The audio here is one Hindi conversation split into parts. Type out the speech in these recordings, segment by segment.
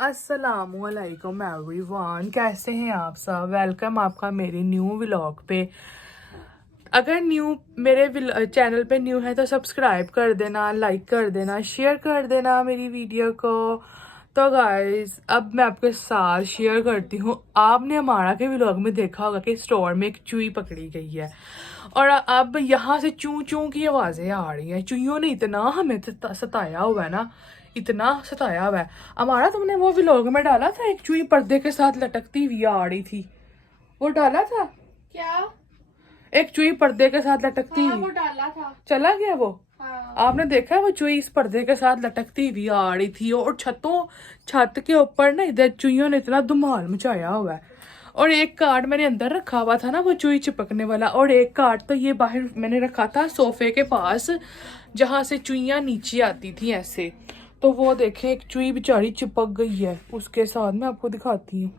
अस्सलामुअलैकुम एवरीवन, कैसे हैं आप सब। वेलकम आपका मेरे न्यू व्लॉग पे। अगर मेरे चैनल पे न्यू है तो सब्सक्राइब कर देना, लाइक कर देना, शेयर कर देना मेरी वीडियो को। तो गाइस अब मैं आपके साथ शेयर करती हूँ। आपने हमारा के व्लॉग में देखा होगा कि स्टोर में एक चूई पकड़ी गई है और अब यहाँ से चू चू की आवाज़ें आ रही हैं। चूइयों ने इतना हमें सताया हुआ है ना, इतना सताया हुआ है हमारा। तुमने वो व्लॉग में डाला था एक चूई पर्दे के साथ लटकती हुई आ रही थी, वो डाला था क्या? एक चूई पर्दे के साथ लटकती हाँ, हुई। वो डाला था। चला गया वो? हाँ। आपने देखा है वो चूई इस पर्दे के साथ लटकती हुई आ रही थी और छत के ऊपर ना इधर चूइयों ने इतना धुमाल मचाया हुआ है। और एक कार्ड मैंने अंदर रखा हुआ था ना वो चूई चिपकने वाला, और एक कार्ड तो ये बाहर मैंने रखा था सोफे के पास जहाँ से चुईयाँ नीचे आती थी ऐसे। तो वो देखें एक चुई बेचारी चिपक गई है उसके साथ। मैं आपको दिखाती हूँ।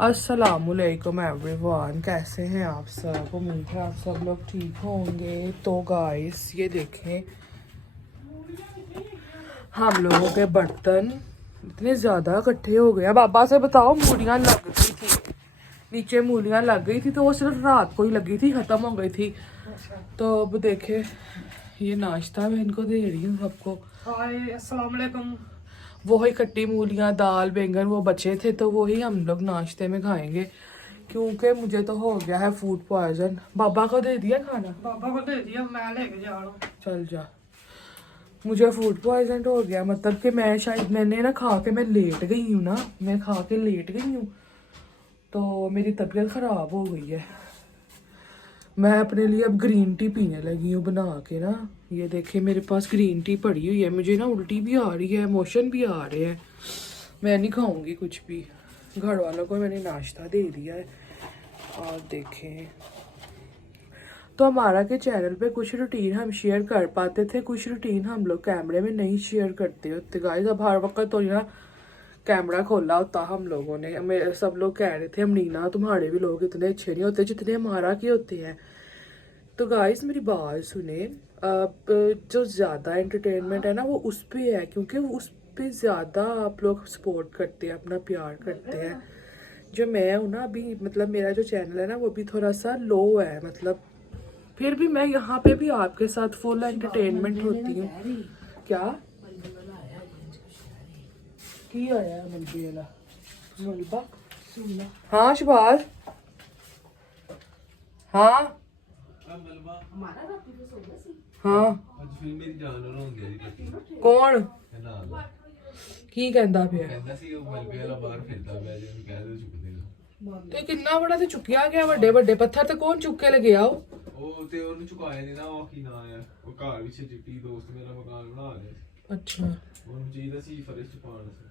अस्सलामुअलैकुम एवरीवन, कैसे हैं आप सब। उम्मीद है आप सब लोग ठीक होंगे। तो गाइस ये देखें हम लोगों के बर्तन इतने ज़्यादा इकट्ठे हो गए। बाबा से बताओ, मूलियाँ लग गई थी नीचे, मूलियाँ लग गई थी तो वो सिर्फ रात को ही लगी थी, ख़त्म हो गई थी। तो अब देखे ये नाश्ता मैं इनको दे रही हूँ सबको। अस्सलाम वालेकुम। वही खट्टी मूलियाँ, दाल, बैंगन वो बचे थे तो वही हम लोग नाश्ते में खाएंगे क्योंकि मुझे तो हो गया है फूड पॉइजन। बाबा को दे दिया खाना? पापा को दे दिया, मैं लेके जा रहा हूँ। चल जा। मुझे फूड पॉइजन हो गया, मतलब कि मैं शायद मैंने ना खा के मैं लेट गई हूँ ना, मैं खा के लेट गई हूँ तो मेरी तबीयत ख़राब हो गई है। मैं अपने लिए अब ग्रीन टी पीने लगी हूँ बना के ना। ये देखिए मेरे पास ग्रीन टी पड़ी हुई है। मुझे ना उल्टी भी आ रही है, मोशन भी आ रहे हैं। मैं नहीं खाऊंगी कुछ भी। घर वालों को मैंने नाश्ता दे दिया है। और देखें तो हमारा के चैनल पे कुछ रूटीन हम शेयर कर पाते थे, कुछ रूटीन हम लोग कैमरे में नहीं शेयर करते होते गाइस। अब हर वक्त तो ना कैमरा खोला होता हम लोगों ने। मेरे सब लोग कह रहे थे अमनीना तुम्हारे भी लोग इतने अच्छे नहीं होते जितने हमारा के होते हैं। तो गाइस मेरी बात सुने, अब जो ज़्यादा एंटरटेनमेंट है ना वो उस पे है क्योंकि उस पे ज़्यादा आप लोग सपोर्ट करते हैं, अपना प्यार करते हैं। जो मैं हूँ ना अभी, मतलब मेरा जो चैनल है ना वो भी थोड़ा सा लो है, मतलब फिर भी मैं यहाँ पे भी आपके साथ फुल एंटरटेनमेंट होती हूँ। क्या की आया मलबे वाला मलबा? हाँ शबाज, हाँ हाँ कौन की कहता फिर? ਤੇ ਕਿੰਨਾ ਬੜਾ ਤੇ ਚੁੱਕਿਆ ਗਿਆ, ਵੱਡੇ ਵੱਡੇ ਪੱਥਰ ਤੇ ਕੌਣ ਚੁੱਕ ਕੇ ਲੈ ਗਿਆ? ਉਹ ਤੇ ਉਹਨੂੰ ਚੁਕਾਇਆ ਨਹੀਂ ਨਾ, ਉਹ ਕੀ ਨਾਂ ਆ ਉਹ ਘਰ ਵਿੱਚ ਚਿੱਟੀ ਦੋਸਤ ਮੇਰਾ ਮਕਾਨ ਬਣਾ ਰਿਹਾ ਸੀ। ਅੱਛਾ ਉਹਨੂੰ ਚਾਹੀਦਾ ਸੀ ਫਰਸ਼ ਚ ਪਾਉਣ ਸੀ।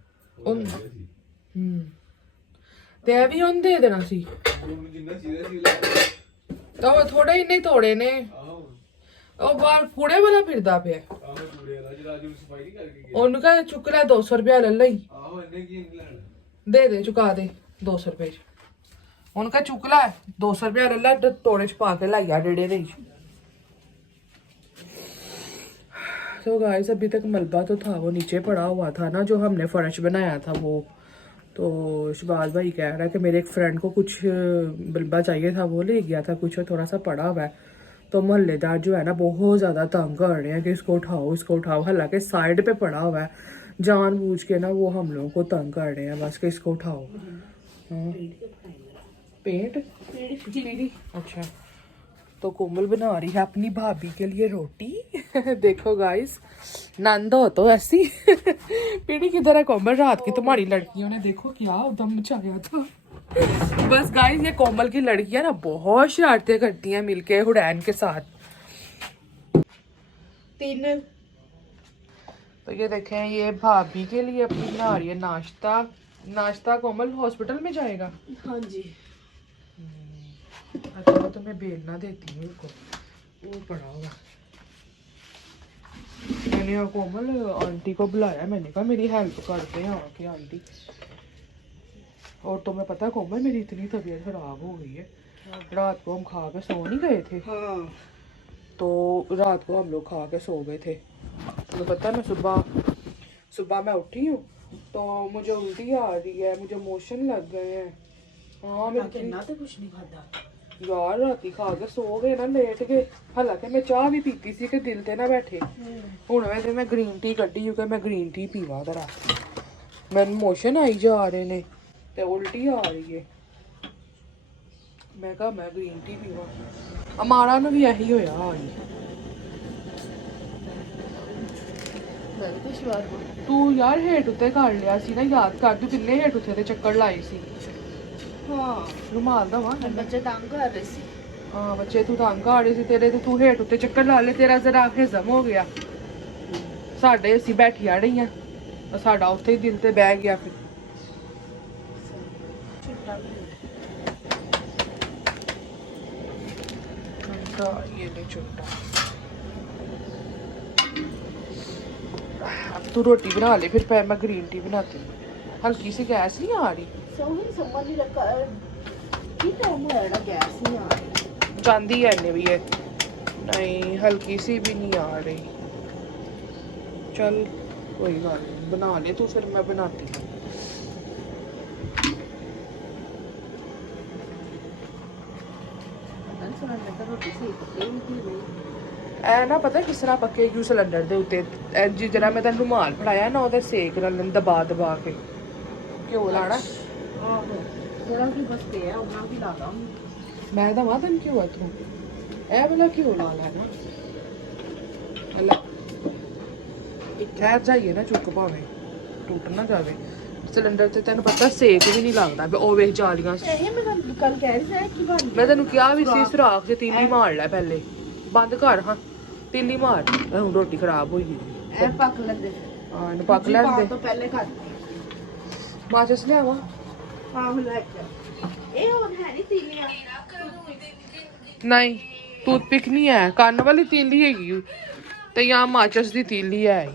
ਤੇ ਇਹ ਵੀ ਉਹਨੂੰ ਦੇ ਦੇਣਾ ਸੀ। ਉਹਨੂੰ ਜਿੰਨਾ ਚਾਹੀਦਾ ਸੀ ਤਾਂ ਉਹ ਥੋੜੇ ਹੀ ਨਹੀਂ ਤੋੜੇ ਨੇ। ਆਹੋ ਉਹ ਬਾਹਰ ਕੂੜੇ ਵਾਲਾ ਫਿਰਦਾ ਪਿਆ। ਆਹੋ ਕੂੜੇ ਵਾਲਾ ਜਿਹੜਾ ਅੱਜ ਸਫਾਈ ਨਹੀਂ ਕਰਕੇ ਗਿਆ। ਉਹਨੂੰ ਕਹ ਚੁੱਕ ਲੈ 200 ਰੁਪਇਆ ਲੈ ਲਈ। ਆਹੋ ਇਹਨੇ ਕੀ ਲੈਣਾ? ਦੇ ਦੇ ਚੁਕਾ ਦੇ 200 ਰੁਪਏ ਚ। ਉਹਨੂੰ ਕਹ ਚੁੱਕ ਲੈ 200 ਰੁਪਇਆ ਲੈ ਲੈ, ਤੋੜੇ ਚ ਪਾ ਕੇ ਲਾਇਆ ਡੇੜੇ ਦੇ। तो गाइस अभी तक मलबा तो था, वो नीचे पड़ा हुआ था ना जो हमने फर्श बनाया था वो। तो शबाज भाई कह रहा है कि मेरे एक फ्रेंड को कुछ मलबा चाहिए था, वो ले गया था कुछ, थोड़ा सा पड़ा हुआ है। तो मोहल्लेदार जो है ना बहुत ज़्यादा तंग कर रहे हैं कि इसको उठाओ। हालांकि साइड पे पड़ा हुआ है, जानबूझ के ना वो हम लोगों को तंग कर रहे हैं बस कि इसको उठाओ। हाँ पेंट अच्छा। तो कोमल बना रही है अपनी भाभी के लिए रोटी। देखो गाइस नंद हो तो ऐसी। पीढ़ी किधर है कोमल? रात की तुम्हारी लड़कियों ने देखो क्या उदम मचाया था। बस गाइस ये कोमल की लड़कियां ना बहुत शरारतें करती हैं मिलके हुडैन के साथ। 3 तो ये देखें ये भाभी के लिए अपनी बना रही है नाश्ता। कोमल हॉस्पिटल में जाएगा? हाँ जी। अच्छा तो मैं बेलना देती हूँ उसको, वो पड़ा होगा। मैंने कोमल आंटी को बुलाया, मैंने कहा मेरी हेल्प करते हैं आके आंटी। और तो मैं पता कोमल मेरी इतनी तबीयत खराब हो गई है, रात को हम खा के सो नहीं गए थे। हाँ। तो रात को हम लोग खा के सो गए थे। तो पता मैं सुबह मैं उठी हूँ, तो मुझे उल्टी आ रही है, मुझे मोशन लग गए हैं। हाँ मैं किन्ना तो कुछ नहीं खाता यार राती खा के सो गए ना, लेट गए। हालांकि मैं चाह भी पीती सी कि दिल ते ना बैठे। ਹੁਣ मैं ग्रीन टी ਕੱਢੀ ਕਿਉਂਕਿ मैं ग्रीन टी ਪੀਵਾ ਕਰਾਂ। ਮੈਨੂੰ ਮੋਸ਼ਨ ਆਈ ਜਾ ਰਹੇ ਨੇ ਤੇ ਉਲਟੀ ਆ ਰਹੀ ਹੈ। ਮੈਂ ਕਹਾ ਮੈਂ ग्रीन टी ਪੀਵਾ। ਅਮਾਰਾ ਨੂੰ ਵੀ ਇਹੀ ਹੋਇਆ ਆਈ। ਮੈਂ ਵੀ ਕੁਛ ਵਾਰ ਤੂੰ ਯਾਰ ਹੇਠ ਉੱਤੇ ਕਰ ਲਿਆ ਸੀ ਨਾ, ਯਾਦ ਕਰ ਤੂੰ ਕਿੰਨੇ ਹੇਠ ਉੱਤੇ ਦੇ ਚੱਕਰ ਲਾਏ ਸੀ। ਹਾਂ ਰੁਮਾਲ ਦਾ ਵਾ ਬੱਚੇ ਤੰਗ ਕਰ ਰਹੇ ਸੀ ਹਾਂ ਬੱਚੇ ਤੂੰ ਤੰਗ ਆ ਰਹੇ ਸੀ ਤੇਰੇ ਤੇ, ਤੂੰ ਹੇਠ ਉੱਤੇ ਚੱਕਰ ਲਾ ਲੈ, ਤੇਰਾ ਜ਼ਰਾ ਹਜ਼ਮ ਹੋ ਗਿਆ। ਸਾਡੇ ਅਸੀਂ ਬੈਠੀਆਂ ਰਹੀਆਂ, ਸਾਡਾ ਉੱਥੇ ਹੀ ਦਿਲ ਤੇ ਬਹਿ ਗਿਆ। ਫਿਰ ये ले चुट्टा। अब तू रोटी बना ले, फिर मैं ग्रीन टी बनाती हूँ। हल्की सी गैस नहीं आ रही, ਸੋਹਣੀ ਸਮਝ ਨਹੀਂ ਲੱਗਾ ਕੀ ਟਾਈਮ ਹੋਇਆ ਜਿਹੜਾ ਗੈਸ ਨਹੀਂ ਆ ਰਹੀ जाती है इन्हें भी है नहीं, हल्की सी भी नहीं आ रही। चल कोई बात नहीं, बना ले तू, फिर मैं बनाती हूँ। ਸੁਣਾ ਮੈਂ ਰੋਟੀ ਸਹੀ ਪੱਕੀ ਨਹੀਂ ਹੋਈ ਐ ਨਾ ਪਤਾ ਕਿਸ ਤਰ੍ਹਾਂ ਪੱਕੇ ਕਿਉਂ ਸਿਲੰਡਰ ਦੇ ਉੱਤੇ, ਜਿਹੜਾ ਮੈਂ ਤੈਨੂੰ ਰੁਮਾਲ ਫੜਾਇਆ ਨਾ ਉਹਦੇ ਸੇਕ ਨਾਲ ਦਬਾ ਦਬਾ ਕੇ ਘਿਓ ਲਾਣਾ। ਆਹੋ ਥੋੜਾ ਵੀ ਬਸ ਪਿਆ ਉਹਨਾਂ ਵੀ ਲਾ ਲਾ ਮੈਂ ਦਵਾਂ ਤੈਨੂੰ ਘਿਓ ਇੱਥੋਂ, ਇਹ ਵਾਲਾ ਘਿਓ ਲਾ ਲੈਣਾ। ਹਲਾ ਠਹਿਰ ਜਾਈਏ ਨਾ, ਚੁੱਕ ਭਾਵੇਂ ਟੁੱਟ ਨਾ ਜਾਵੇ ਸਿਲੰਡਰ ਤੇ। ਤੈਨੂੰ ਪਤਾ ਸੇਕ ਵੀ ਨਹੀਂ ਲੱਗਦਾ, ਉਹ ਵੇਖ ਜਾਲੀਆਂ। ਇਹ ਮੈਂ ਕੱਲ ਕਹਿ ਰਹੀ ਸੀ ਕੀ ਬਣ ਮੈਂ ਤੈਨੂੰ ਕਿਹਾ ਵੀ ਸੀ ਸੁਰਾਖ 'ਚ ਤੀਲੀ ਮਾਰ ਲੈ, ਪਹਿਲੇ ਬੰਦ ਕਰ। ਹਾਂ ਤੀਲੀ ਮਾਰ, ਹੁਣ ਰੋਟੀ ਖਰਾਬ ਹੋਈ ਗਈ। ਇਹ ਪੱਕ ਲੈਂਦੇ ਹਾਂ ਇਹਨੂੰ ਪੱਕ ਲੈਂਦੇ। ਤੋਂ ਪਹਿਲੇ ਕਰ ਮਾਚਸ ਲਿਆਵਾਂ? ਆਹ ਲੈ ਕੇ ਇਹ ਹੋਰ ਹੈ ਨਹੀਂ ਤੀਲੀਆਂ ਨਹੀਂ ਟੂਥਪਿਕ ਨਹੀਂ ਹੈ, ਕੰਨ ਵਾਲੀ ਤੀਲੀ ਹੈਗੀ ਤੇ ਜਾਂ ਮਾਚਸ ਦੀ ਤੀਲੀ ਹੈ।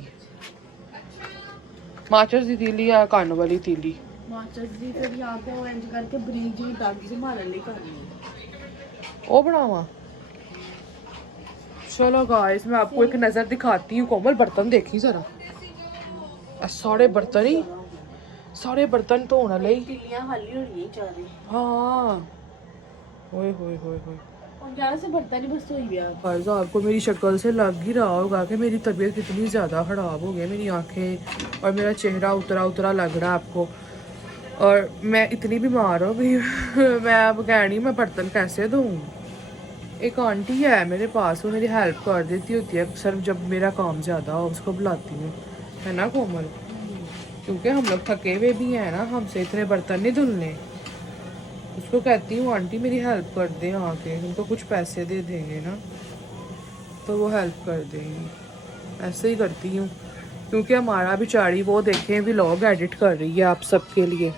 ਮਾਚਸ ਦੀ ਤੀਲੀ ਆ, ਕੰਨ ਵਾਲੀ ਤੀਲੀ। ਮਾਚਸ ਦੀ ਫਿਰ ਜਾਂ ਤੇ ਇੰਜ ਕਰਕੇ ਬਰੀਕ ਜਿਹੀ ਦਾਗ ਜਿਹੀ ਮਾਰਨ ਲਈ ਕਰਨੀ ਉਹ ਬਣਾवा। चलो गाइस मैं आपको एक नजर दिखाती हूँ। कोमल बर्तन देखी जरा, सारे बर्तन ही सारे बर्तन धोने ਲਈ। ਤੀਲੀਆਂ ਹਾਲੀ ਹੋਣੀ ਚਾਹੀਦੀ हाँ ओए होए होए होए और ज्यादा से बर्तन ही बस हुई है गाइस आपको मेरी शक्ल से लग ही रहा होगा कि मेरी तबीयत कितनी ज़्यादा ख़राब हो गई है। मेरी आंखें और मेरा चेहरा उतरा उतरा लग रहा है आपको, और मैं इतनी बीमार हो गई मैं अब कह रही मैं बर्तन कैसे धोऊँ। एक आंटी है मेरे पास, वो मेरी हेल्प कर देती होती है अक्सर जब मेरा काम ज़्यादा हो, उसको बुलाती हूँ, है ना कोमल? क्योंकि हम लोग थके हुए भी हैं ना, हमसे इतने बर्तन नहीं धुलने। उसको कहती हूँ आंटी मेरी हेल्प कर दे आके, उनको कुछ पैसे दे देंगे ना तो वो हेल्प कर देंगी। ऐसे ही करती हूँ क्योंकि हमारा बेचारी वो देखें व्लॉग एडिट कर रही है आप सबके लिए,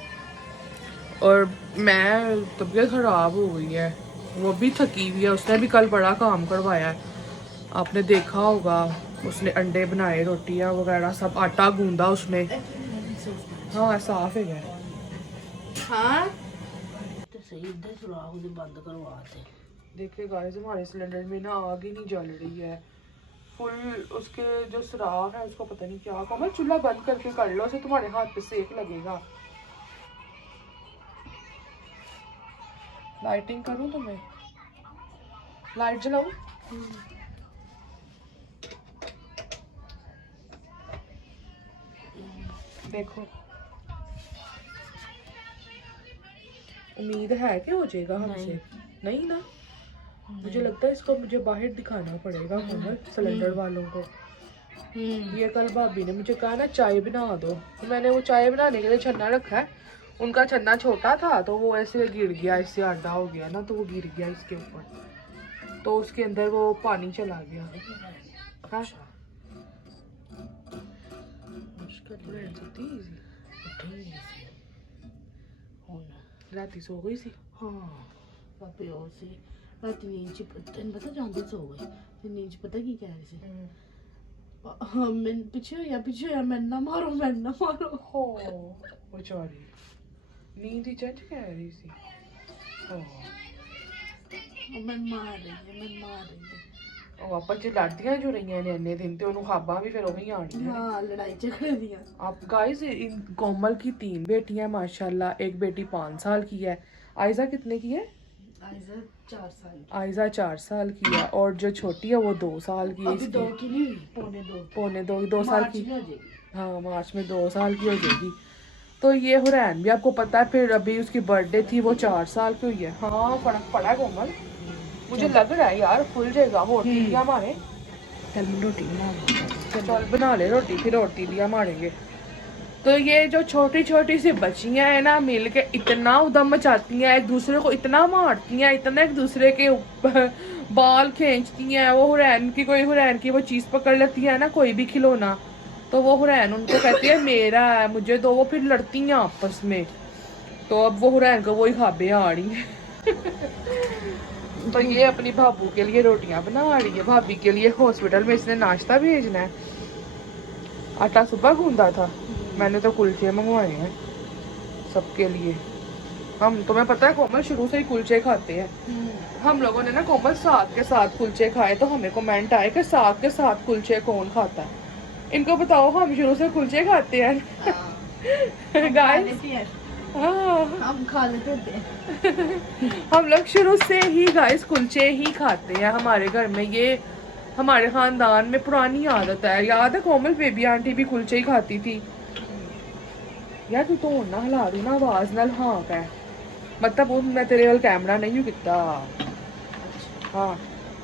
और मैं तबीयत ख़राब हो गई है, वो भी थकी हुई है। उसने भी कल बड़ा काम करवाया है, आपने देखा होगा। उसने अंडे बनाए, रोटियां वगैरह सब, आटा गूंदा उसने। हाँ साफ है गया। हाँ तो सही इधर सुराख उन्हें बंद करवा दे। देखिए गाइस हमारे सिलेंडर में ना आग ही नहीं जल रही है, फुल उसके जो सुराख है उसको पता नहीं क्या। कोमल चूल्हा बंद करके कर लो, उसे तुम्हारे हाथ पे सेक लगेगा। लाइटिंग करूं तुम्हें? लाइट जलाऊं? देखो उम्मीद है कि हो जाएगा हमसे। नहीं ना, मुझे लगता है इसको मुझे बाहर दिखाना पड़ेगा कोमल, सिलेंडर वालों को। ये कल भाभी ने मुझे कहा ना चाय बना दो, तो मैंने वो चाय बनाने के लिए छन्ना रखा है। उनका छन्ना छोटा था तो वो ऐसे गिर गया, इससे आधा हो गया ना, तो वो गिर गया इसके ऊपर, तो उसके अंदर वो पानी चला गया। हाँ राती सो गई सी। हाँ पापे और से रात नींद च तेन पता जांदे सो गए ते नींद च पता की कह रही सी हाँ मैं पीछे होया मैं ना मारो हो बेचारी नींद ही चढ़ कह रही सी। मैं मार रही है ਉਹ ਆਪਾਂ ਚ ਲੜਦੀਆਂ ਜੋ ਰਹੀਆਂ ਨੇ ਇੰਨੇ ਦਿਨ ਤੇ ਉਹਨੂੰ ਖਾਬਾਂ ਵੀ ਫਿਰ ਉਹੀ ਆਣੀਆਂ हाँ लड़ाई झगड़े दिया। आप गाइस कोमल की 3 बेटियां माशाल्लाह, एक बेटी 5 साल की है। आयजा कितने की है? आयजा 4 साल की। आयजा 4 साल की है और जो छोटी है वो 2 साल की है। अभी 2 की नहीं हुई, पौने 2 साल मार्च की। में हो जाएगी। हाँ मार्च में 2 साल की हो जाएगी। तो ये हुरैन भी आपको पता है, फिर अभी उसकी बर्थडे थी वो 4 साल की हुई है। हाँ फर्क पड़ा है कोमल, मुझे लग रहा है यार खुल जाएगा। होती लिया मारे, कल मैं रोटी बना चल बना ले रोटी, फिर रोटी लिया मारेंगे। तो ये जो छोटी छोटी सी बच्चियां हैं ना, मिल के इतना उदम मचाती हैं, एक दूसरे को इतना मारती हैं, इतना एक दूसरे के ऊपर बाल खींचती हैं। वो हुरैन की कोई हुरैन की वो चीज़ पकड़ लेती है ना, कोई भी खिलौना, तो वो हुरैन उनको कहती है मेरा है मुझे दो। वो फिर लड़ती हैं आपस में। तो अब वो हुरैन को वही खाबे आ रही है। तो ये अपनी भाबू के लिए रोटियां बना रही है। भाभी के लिए हॉस्पिटल में इसने नाश्ता भेजना है। आटा सुबह गूंदा था, मैंने तो कुलचे मंगवाए हैं सबके लिए। हम तुम्हें पता है कोमल शुरू से ही कुलचे खाते हैं। हम लोगों ने ना कोमल साग के साथ कुलचे खाए, तो हमें कमेंट आए कि साग के साथ कुलचे कौन खाता है। इनको बताओ, हम शुरू से कुलचे खाते हैं गाइस। हाँ हम खा लेते थे। हम लोग शुरू से ही गाइस कुलचे ही खाते हैं हमारे घर में। ये हमारे खानदान में पुरानी आदत है। याद है कोमल बेबी आंटी भी कुलचे ही खाती थी। यार तू तो ना हिला रही ना आवाज नाल। हाँ है मतलब वो मैं तेरे वाल कैमरा नहीं किता। हाँ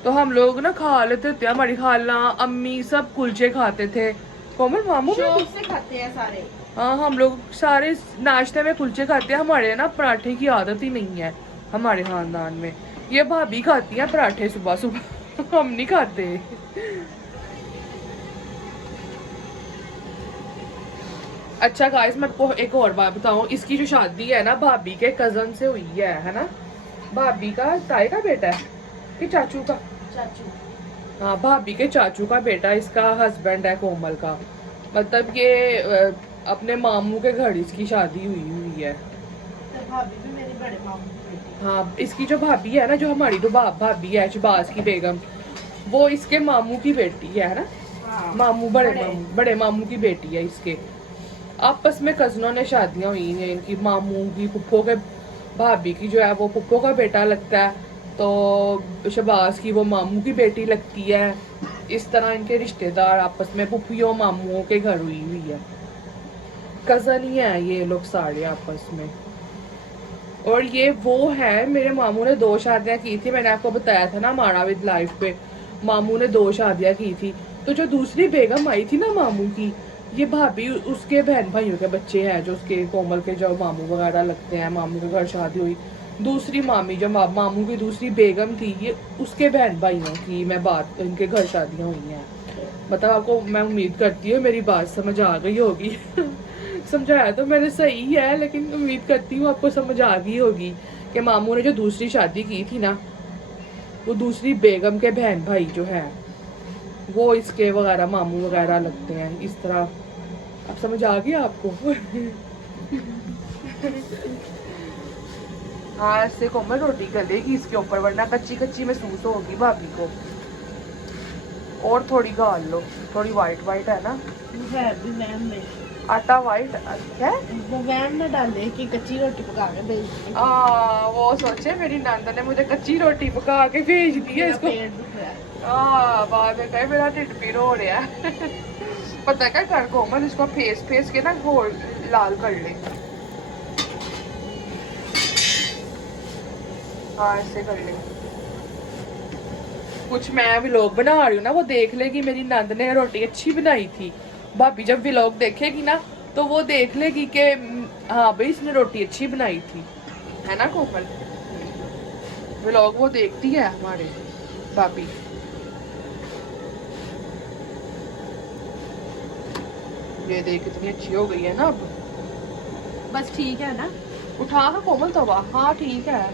तो हम लोग ना खा लेते थे, हमारी खाला अम्मी सब कुलचे खाते थे। कोमल मामू शौक से खाते हैं सारे। हाँ हम लोग सारे नाश्ते में कुलचे खाते हैं। हमारे ना पराठे की आदत ही नहीं है हमारे खानदान में। ये भाभी खाती हैं पराठे सुबह सुबह, हम नहीं खाते। अच्छा गाइस मैं आपको एक और बात बताऊं, इसकी जो शादी है ना भाभी के कजन से हुई है ना। भाभी का ताई का बेटा है कि चाचू का? चाचू। हाँ भाभी के चाचू का बेटा इसका हस्बैंड है कोमल का। मतलब ये अपने मामू के घर इसकी शादी हुई है। तो भाभी भी मेरी बड़े मामू की बेटी। हाँ इसकी जो भाभी है ना, जो हमारी जो भाभी है शहबाज की बेगम, वो इसके मामू की बेटी है ना। हाँ। मामू बड़े मामू की बेटी है इसके। आपस में कजनों ने शादियां हुई हैं इनकी। मामू की पुप्पो के भाभी की जो है वो पुप्पो का बेटा लगता है, तो शहबाज की वो मामू की बेटी लगती है। इस तरह इनके रिश्तेदार आपस में पुप्पियों मामुओं के घर हुई है। कजन ही है ये लोग सारे आपस में। और ये वो है, मेरे मामू ने 2 शादियां की थी। मैंने आपको बताया था ना मारा विद लाइफ पे, मामू ने 2 शादियां की थी। तो जो दूसरी बेगम आई थी ना मामू की, ये भाभी उसके बहन भाइयों के बच्चे हैं, जो उसके कोमल के जो मामू वगैरह लगते हैं। मामू के घर शादी हुई। दूसरी मामी जो मामू की दूसरी बेगम थी, ये उसके बहन भाइयों की मैं बात, इनके घर शादियां हुई हैं। मतलब आपको मैं उम्मीद करती हूँ मेरी बात समझ आ गई होगी। समझाया तो मैंने सही है, लेकिन उम्मीद करती हूँ आपको समझ आ गई होगी कि मामू ने जो दूसरी शादी की थी ना, वो दूसरी बेगम के बहन भाई जो है वो इसके वगैरह मामू वगैरह लगते हैं। इस तरह अब समझ आ गई आपको? हाँ ऐसे कोमल रोटी गलेगी इसके ऊपर, वरना कच्ची कच्ची महसूस होगी भाभी को। और थोड़ी गाल लो, थोड़ी वाइट वाइट है ना। है भी मैम ने आटा वाइट है। वो मैम ने डाले कि कच्ची रोटी पका के भेज दी। वो सोचे मेरी नंद ने मुझे कच्ची रोटी पका के भेज दी है इसको। पेट दुख रहा है। बाद में कहे मेरा ढिड पीड़ हो रहा है। पता है क्या कर कोमल, इसको फेस के ना गोल लाल कर ले। हाँ ऐसे कर ले। कुछ मैं व्लॉग बना रही हूँ ना, वो देख लेगी मेरी नंद ने रोटी अच्छी बनाई थी। भाभी जब व्लॉग देखेगी ना तो वो देख लेगी कि हाँ भाई इसने रोटी अच्छी बनाई थी, है ना कोमल। व्लॉग वो देखती है हमारे भाभी। ये देख कितनी अच्छी हो गई है ना अब। बस ठीक है ना। उठा है कोमल तवा। हाँ ठीक है,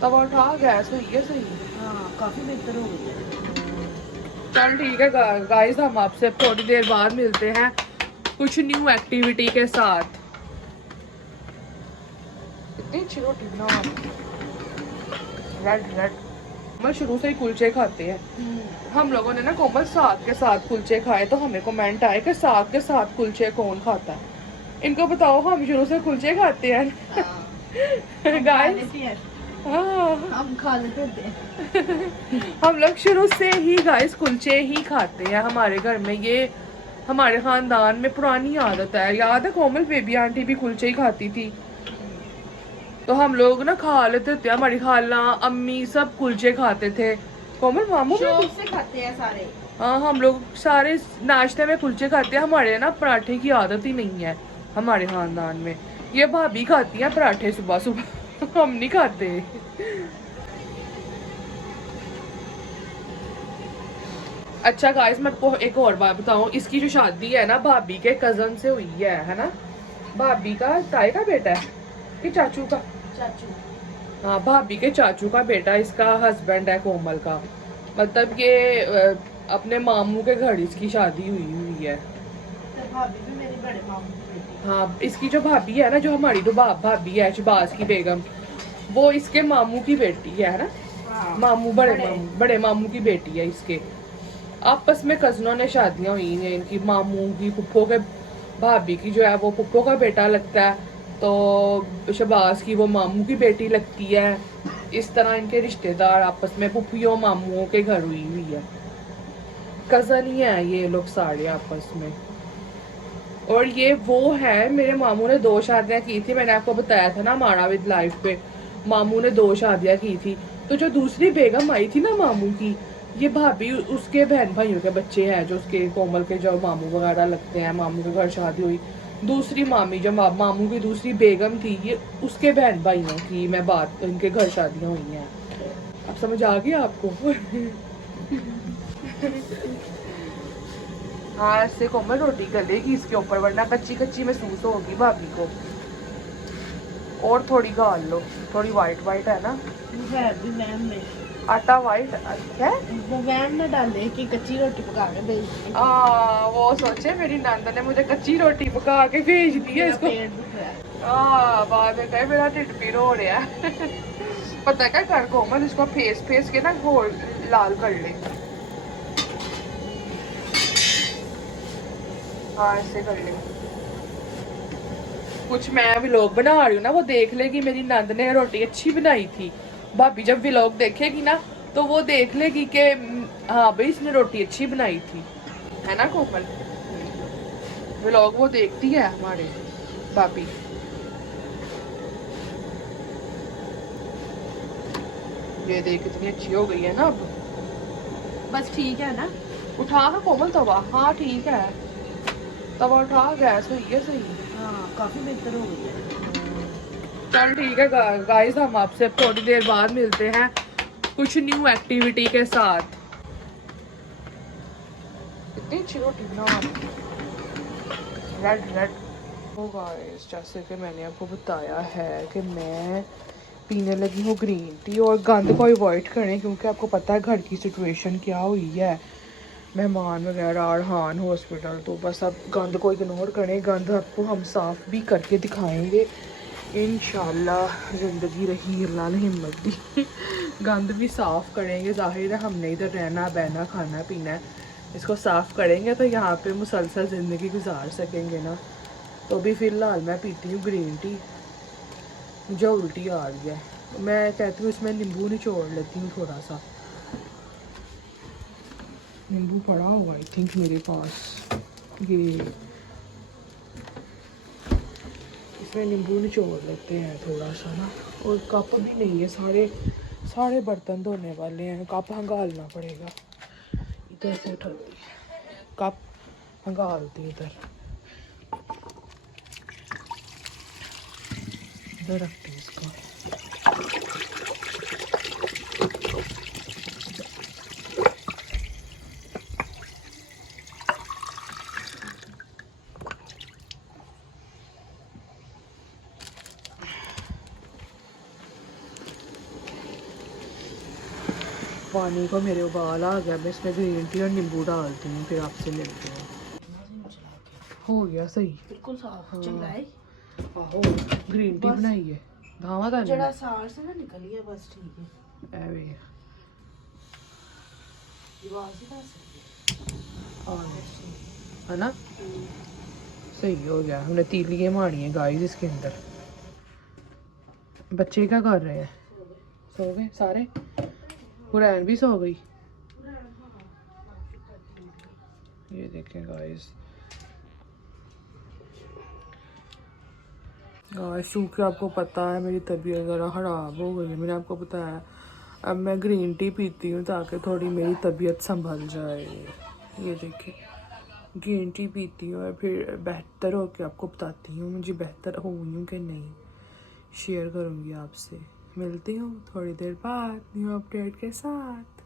तवा उठा, गैस हुई है सही। हाँ काफी बेहतर हो गई है। चल ठीक है गाइस, हम आपसे थोड़ी देर बाद मिलते हैं कुछ न्यू एक्टिविटी के साथ। इतनी अच्छी रोटी बना, रेड रेड हम शुरू से ही कुलचे खाते हैं। हम लोगों ने ना कोमल साग के साथ कुलचे खाए तो हमें कमेंट आए कि साग के साथ कुलचे कौन खाता है। इनको बताओ, हम शुरू से कुलचे खाते हैं गाइस। हाँ हम खा लेते थे। हम लोग शुरू से ही गाइस कुलचे ही खाते हैं। हमारे घर में ये हमारे खानदान में पुरानी आदत है। याद है कोमल बेबी आंटी भी कुलचे ही खाती थी, तो हम लोग ना खा लेते थे। हमारी खाला अम्मी सब कुलचे खाते थे। कोमल मामू भी शौक से खाते हैं सारे। हाँ, हम लोग सारे नाश्ते में कुलचे खाते हैं। हमारे ना पराठे की आदत ही नहीं है हमारे खानदान में। ये भाभी खाती है पराठे सुबह सुबह हम नहीं खाते। अच्छा गाइस, मैं आपको एक और बात बताऊं। इसकी जो शादी है ना भाभी के कजन से हुई है ना। भाभी का ताए का बेटा है कि चाचू का? चाचू। हाँ, भाभी के चाचू का बेटा इसका हस्बैंड है कोमल का। मतलब ये अपने मामू के घर इसकी शादी हुई है। तो भाभी भी मेरे बड़े मामू की बेटी। हाँ, इसकी जो भाभी है ना, जो हमारी तो भाभी है शहबाज की बेगम, वो इसके मामू की बेटी है ना। हाँ। मामू बड़े मामू की बेटी है इसके। आपस में कजनों ने शादियां हुई हैं इनकी। मामू की पुप्पो के भाभी की जो है वो पुप्पो का बेटा लगता है, तो शहबाज की वो मामू की बेटी लगती है। इस तरह इनके रिश्तेदार आपस में पुप्पियों मामुओं के घर हुई है। कजन ही है ये लोग सारे आपस में। और ये वो है, मेरे मामू ने 2 शादियां की थी। मैंने आपको बताया था ना हमारा विद लाइफ पे, मामू ने 2 शादियां की थी। तो जो दूसरी बेगम आई थी ना मामू की, ये भाभी उसके बहन भाइयों के बच्चे हैं, जो उसके कोमल के जो मामू वगैरह लगते हैं। मामू के घर शादी हुई। दूसरी मामी जो मामू की दूसरी बेगम थी, ये उसके बहन भाइयों की मैं बात, इनके घर शादियां हुई हैं। अब समझ आ गया आपको? हाँ, ऐसे कोमल रोटी गलेगी इसके ऊपर, वरना कच्ची कच्ची महसूस होगी भाभी को। और थोड़ी गाल लो, थोड़ी वाइट वाइट है ना। है भी वैन में आटा वाइट है। वो वैन में डाले कि कच्ची रोटी पका के भेज दी। वो सोचे मेरी नंद ने मुझे कच्ची रोटी पका के भेज दी है इसको। पेट दुख रहा है। बाद में कहे मेरा ढिड पीड़ हो रहा है। पता है क्या कर कोमल, इसको फेस के ना घोल लाल कर ले। हाँ, ऐसे कर ले। कुछ मैं व्लॉग बना रही हूँ ना, वो देख लेगी मेरी नंद ने रोटी अच्छी बनाई थी। भाभी जब व्लॉग देखेगी ना तो वो देख लेगी कि हाँ भाई इसने रोटी अच्छी बनाई थी, है ना कोमल। व्लॉग वो देखती है हमारे भाभी। ये देख कितनी अच्छी हो गई है ना अब। बस ठीक है ना। उठा ना कोमल तवा। हाँ ठीक है, तवा उठा, गैस हुई है सही। हाँ, काफी बेहतर हो गई है। चल ठीक है गाइस, हम आपसे थोड़ी देर बाद मिलते हैं कुछ न्यू एक्टिविटी के साथ। इतनी अच्छी रोटी बना रेड। ओ गाइस, जैसे कि मैंने आपको बताया है कि मैं पीने लगी हूँ ग्रीन टी। और गंद को अवॉइड करें, क्योंकि आपको पता है घर की सिचुएशन क्या हुई है, मेहमान वगैरह अरहान हॉस्पिटल। तो बस आप गंद को इग्नोर करें। गंद आपको हम साफ भी करके दिखाएंगे इंशाल्लाह। ज़िंदगी रही अल्लाह ने हिम्मत दी। गंद भी साफ़ करेंगे। ज़ाहिर है हमने इधर रहना बहना खाना पीना है, इसको साफ़ करेंगे तो यहाँ पे मुसलसल ज़िंदगी गुजार सकेंगे ना। तो अभी फ़िलहाल मैं पीती हूँ ग्रीन टी। मुझे उल्टी आ रही है, मैं कहती हूँ इसमें नींबू निचोड़ लेती हूँ थोड़ा सा। नींबू पड़ा हुआ आई थिंक मेरे पास, ये इसमें नींबू निचोड़ लेते हैं थोड़ा सा ना। और कप भी नहीं है, सारे बर्तन धोने वाले हैं। कप हंगालना पड़ेगा। इधर से उठाती कप हंगालती, इधर रखती इसको। पानी को मेरे उबाल आ गया, मैं इसमें ग्रीन टी और नींबू डालती हूँ, फिर आपसे मिलते हैं। हो गया सही, बिल्कुल साफ चल रहा है। आहो ग्रीन टी बनाई है, धावा था जड़ा सार से ना निकली है, बस ठीक है। एवे आवाज ही ना सही और है ना सही हो गया। हमने तीलियाँ मारी हैं गाइस इसके अंदर। बच्चे क्या कर रहे हैं? सो गए सारे? हुरैन भी सो गई। ये देखें गाइस, चूँकि आपको पता है मेरी तबीयत ज़रा ख़राब हो गई है, मैंने आपको बताया। अब मैं ग्रीन टी पीती हूँ ताकि थोड़ी मेरी तबीयत संभल जाए। ये देखिए ग्रीन टी पीती हूँ और फिर बेहतर हो के आपको बताती हूँ मुझे बेहतर हो गई हूँ कि नहीं, शेयर करूँगी आपसे। मिलती हूँ थोड़ी देर बाद न्यू अपडेट के साथ।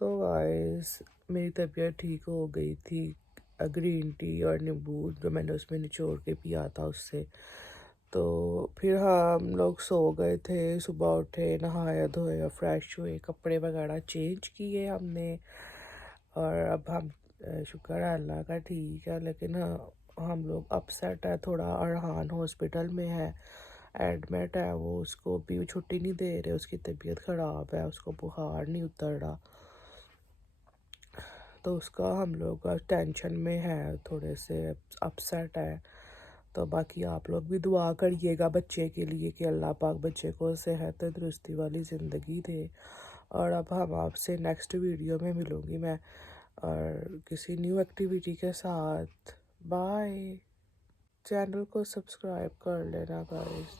तो गाइस मेरी तबीयत ठीक हो गई थी ग्रीन टी और नींबू जो मैंने उसमें निचोड़ के पिया था उससे। तो फिर हम लोग सो गए थे, सुबह उठे, नहाया धोया, फ्रेश हुए, कपड़े वगैरह चेंज किए हमने। और अब हम शुक्र है अल्लाह का ठीक है, लेकिन हम लोग अपसेट है थोड़ा। अरहान हॉस्पिटल में है, एडमिट है वो, उसको भी छुट्टी नहीं दे रहे, उसकी तबीयत ख़राब है, उसको बुखार नहीं उतर रहा। तो उसका हम लोग टेंशन में है, थोड़े से अपसेट है। तो बाकी आप लोग भी दुआ करिएगा बच्चे के लिए कि अल्लाह पाक बच्चे को सेहत तंदुरुस्ती वाली ज़िंदगी दे। और अब हम आपसे नेक्स्ट वीडियो में मिलूँगी मैं और किसी न्यू एक्टिविटी के साथ। बाय। चैनल को सब्सक्राइब कर लेना गाइस।